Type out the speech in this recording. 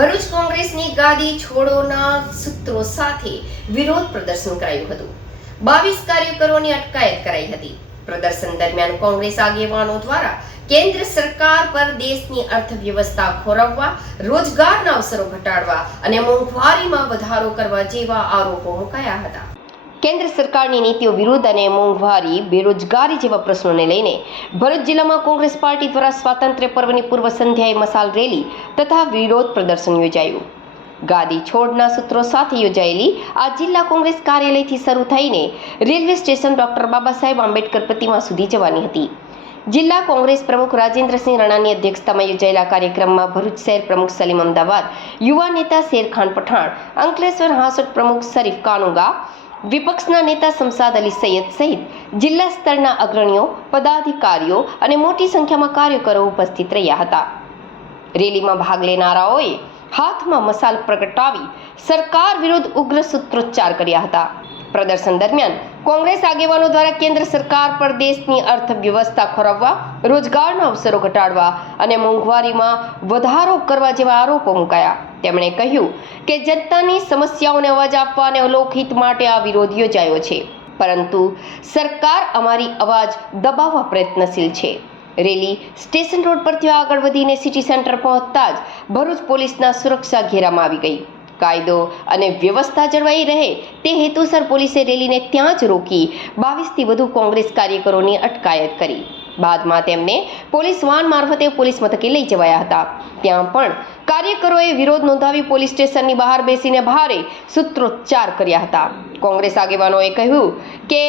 ભરૂચ કોંગ્રેસની ગાદી છોડોના સૂત્રો સાથે વિરોધ પ્રદર્શન કરાયું હતું. બાવીસ કાર્યકરોની અટકાયત કરાઈ હતી. પ્રદર્શન દરમિયાન કોંગ્રેસ આગેવાનો દ્વારા કેન્દ્ર સરકાર પર દેશની અર્થવ્યવસ્થા ખોરવવા, રોજગારના અવસરો ઘટાડવા અને મોંઘવારીમાં વધારો કરવા જેવા આરોપો મુકાયા હતા. કેન્દ્ર સરકારની નીતિઓ વિરુદ્ધ અને મોંઘવારી, બેરોજગારી જેવા પ્રશ્નોને લઈને ભરૂચ જિલ્લામાં કોંગ્રેસ પાર્ટી દ્વારા સ્વાતંત્ર્ય પર્વની પૂર્વ સંધ્યાએ મસાલ રેલી તથા વિરોધ પ્રદર્શન યોજાયું. ગાદી છોડના સૂત્રો સાથે યોજાયેલી આ જિલ્લા કોંગ્રેસ કાર્યાલયથી શરૂ થઈને railway station doctor Baba Saheb Ambedkar પ્રતિમા સુધી જવાની હતી. જિલ્લા કોંગ્રેસ પ્રમુખ રાજેન્દ્રસિંહ રાણાની અધ્યક્ષતામાં યોજાયેલા કાર્યક્રમમાં ભરૂચ શહેર પ્રમુખ સલીમ અમદાવાદ, યુવા નેતા શેરખાન પઠાણ, અંકલેશ્વર હાંસોટ પ્રમુખ શરીફ કાનુગા વિપક્ષના નેતા શમસાદ અલી સૈયદ સહિત જિલ્લા સ્તરના અગ્રણીઓ, પદાધિકારીઓ અને મોટી સંખ્યામાં કાર્યકરો ઉપસ્થિત રહ્યા હતા. રેલીમાં ભાગ લેનારાઓએ હાથમાં મસાલ પ્રગટાવી સરકાર વિરુદ્ધ ઉગ્ર સૂત્રોચ્ચાર કર્યા હતા. પ્રદર્શન દરમિયાન કોંગ્રેસ આગેવાનો દ્વારા કેન્દ્ર સરકાર પર દેશની અર્થવ્યવસ્થા ખોરવવા, રોજગારના અવસરો ઘટાડવા અને મોંઘવારીમાં વધારો કરવા જેવા આરોપો મુકાયા. તેમણે કહ્યું કે જનતાની સમસ્યાઓને અવાજ આપવા અને અલોકહિત માટે આ વિરોધ યોજાયો છે. પરંતુ સરકાર અમારી અવાજ દબાવવા પ્રયત્નશીલ છે. રેલી સ્ટેશન રોડ પરથી આગળ વધીને સિટી સેન્ટર પહોંચતા જ ભરૂચ પોલીસના સુરક્ષા ઘેરામાં આવી ગઈ. કાયદો અને વ્યવસ્થા જળવાઈ રહે તે હેતુસર પોલીસે રેલીને ત્યાં જ રોકી બાવીસથી વધુ કોંગ્રેસ કાર્યકરોની અટકાયત કરી. બાદમાં તેમને પોલીસ વાન મારફતે પોલીસ મથકે લઈ જવાયા હતા. ત્યાં પણ કાર્યકરોએ વિરોધ નોંધાવી પોલીસ સ્ટેશનની બહાર બેસીને ભારે સૂત્રોચ્ચાર કર્યા હતા. કોંગ્રેસ આગેવાનોએ કહ્યું કે